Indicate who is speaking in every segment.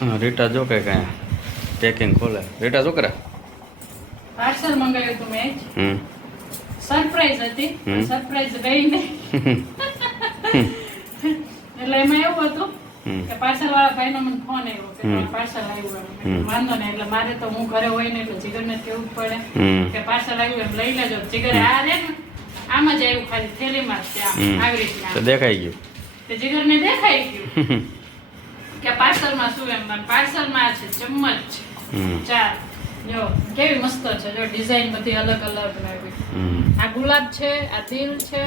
Speaker 1: રીટા જો કે કઈ પેકિંગ ખોલે. રીટા જો કરે?
Speaker 2: પાર્સલ મંગાવ્યું તું મેં
Speaker 1: હમ.
Speaker 2: સરપ્રાઈઝ હતી. સરપ્રાઈઝ રહી ને એટલે એમાં એવું હતું કે પાર્સલ વાળા ભાઈનો મને ફોન આવ્યો કે પાર્સલ આવ્યું વાંધો નહીં એટલે મારે તો હું ઘરે હોય ને એટલે જીગરને કેવું પડે કે પાર્સલ આવ્યું એમ લઈ લેજો. જીગરે આ રે ને આમ જ આવ્યું ખાલી થેલીમાં જ આવી
Speaker 1: રીતે
Speaker 2: રીતના
Speaker 1: દેખાઈ ગયું.
Speaker 2: જીગરને દેખાઈ ગયું. કે પાર્સલમાં શું એમ પાર્સલમાં છે ચમચ
Speaker 1: છે.
Speaker 2: ચાર. જો કેવી મસ્ત છે જો ડિઝાઇન બધી અલગ અલગ લાગી. આ ગુલાબ છે આ દિલ છે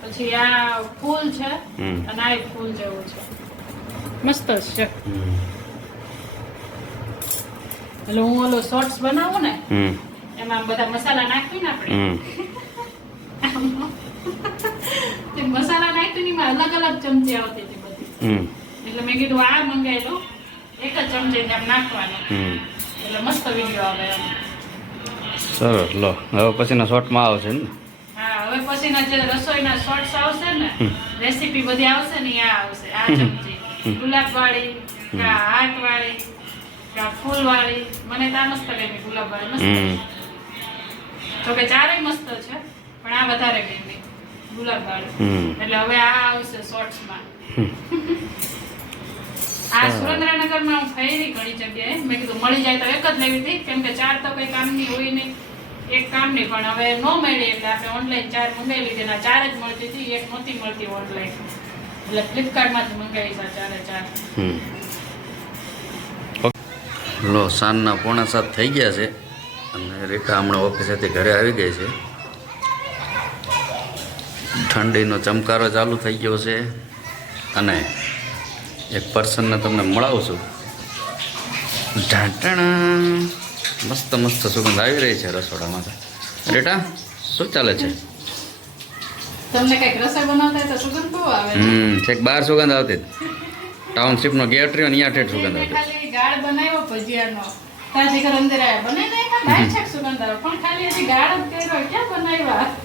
Speaker 2: પછી આ ફૂલ છે અને આ ફૂલ જેવું છે. મસ્ત છે. એટલે હું ઓલો શોર્ટ્સ બનાવું ને એમાં બધા મસાલા નાખી ને આપણે મસાલા નાખી ને એમાં અલગ અલગ ચમચી આવતી હતી બધી. એટલે મેં કીધું આ મંગાવી લો. એક જ ચમચી એમ નાખવાનો. એટલે મસ્ત વીડિયો આવે એમ.
Speaker 1: સરસ લો. હવે પછીના શોર્ટમાં આવશે ને?
Speaker 2: હા હવે પછીના જે રસોઈના શોર્ટ્સ આવશે ને રેસીપી બધી આવશે ને આ આવશે. આ ચમચી.
Speaker 1: ગુલાબવાળી
Speaker 2: ગુલાબ વાળી કા હાર્ટ વાળી કા ફૂલ વાળી મને તો મસ્ત ગમી ગુલાબ વાળી મસ્ત તો કે ચારેય મસ્ત છે પણ આ વધારે ગમી.
Speaker 1: ગુલાબવાળી.
Speaker 2: એટલે હવે આ આવશે શોર્ટ્સમાં. આ
Speaker 1: સારું.
Speaker 2: સુરેન્દ્રનગરમાં હું ફરી ઘણી જગ્યાએ. મેં કીધું મળી જાય તો એક જ લેવી હતી. કેમ કે ચાર તો કઈ કામની હોય નહીં. એક કામની પણ હવે ન મળી એટલે આપણે ઓનલાઈન ચાર મંગાવી લીધી અને ચાર જ મળતી હતી. એક નહોતી મળતી ઓનલાઈન એટલે ફ્લિપકાર્ટમાંથી મંગાવી આ ચારે ચાર.
Speaker 1: હમ. લો સાંજના પોણા સાત થઈ ગયા છે અને રેખા હમણાં ઓફિસેથી ઘરે આવી ગઈ છે. ઠંડીનો ચમકારો ચાલુ થઈ ગયો છે અને એક પર્સનને તમને મળાવું છું. ઢાંટણા મસ્ત મસ્ત સુગંધ આવી રહી છે રસોડામાં રીટા શું ચાલે છે?
Speaker 2: તમને કંઈક રસોઈ બનાવતા તો સુગંધ બહુ આવે છે.
Speaker 1: હમ છેક બાર સુગંધ આવતી ટાઉનશીપનો ગેટ રહ્યો અહીંયા ઠેઠ સુગંધ આવતી.
Speaker 2: ખાલી ગાળ બનાવ્યો ભજીયાનો.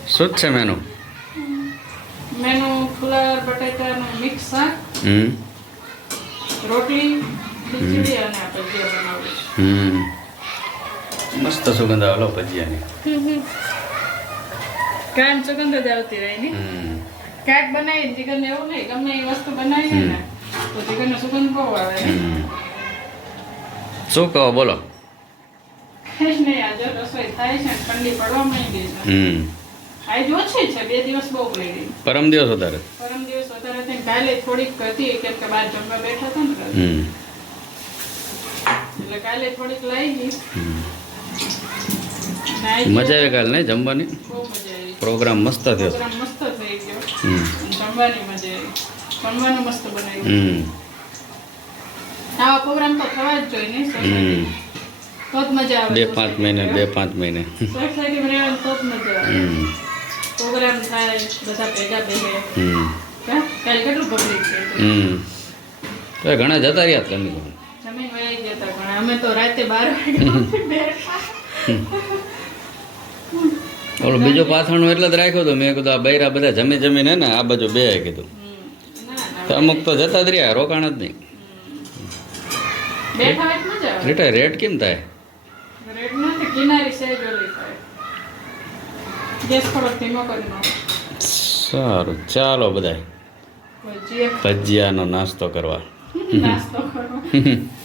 Speaker 1: શું છે મેનુ
Speaker 2: મેનુ ફુલાવર બટેટાનું મિક્સ શાક
Speaker 1: હમ.
Speaker 2: રોટલી ખીચડી અને આ ભજીયા બનાવું
Speaker 1: હમ. મસ્ત સુગંધ આવેલો ભજીયાની.
Speaker 2: કાયમ સુગંધ જ આવતી રહી ને?
Speaker 1: હમ.
Speaker 2: બનાવી જીગરને એવું નહીં ગમે એ વસ્તુ બનાવી ને તો જીગરને સુગંધ બહુ આવે.
Speaker 1: શું કહો બોલો.
Speaker 2: નહીં આજે રસોઈ થાય છે ઠંડી પડવા માંડી છે. આજ ઓછી છે બે દિવસ બહુ પડી.
Speaker 1: પરમ દિવસ વધારે.
Speaker 2: પરમ કાલે થોડીક હતી કેમ કે બહાર જમવા બેઠા હતા ને એટલે કાલે થોડીક લાવી ગઈ
Speaker 1: મજા આવી કાલે નહીં જમવાની? પ્રોગ્રામ મસ્ત થયો.
Speaker 2: પ્રોગ્રામ મસ્ત થઈ ગયો. જમવાની મજા આવી. જમવાનું મસ્ત બનાવ્યું. આવા પ્રોગ્રામ તો થવા જ જોઈએ નહીં મજા આવે
Speaker 1: બે પાંચ મહિને બે પાંચ મહિને.
Speaker 2: સોસાયટીમાં રહેવાનું તો જ મજા આવે. પ્રોગ્રામ થાય બધા ભેગા
Speaker 1: હમ. તો ઘણા જતા રહ્યા તમે.
Speaker 2: અમે તો રાતે બાર
Speaker 1: ઓલો બીજો પાથરણું એટલે જ રાખ્યો હતો મેં કીધું આ બૈરા બધા જમી જમીને ને આ બાજુ બે કીધું. તો અમુક તો જતા જ રહ્યા રોકાણ જ નહીં. રીટા રેટ કેમ થાય? સારું ચાલો બધા ભજીયાનો નાસ્તો કરવા.
Speaker 2: નાસ્તો કરો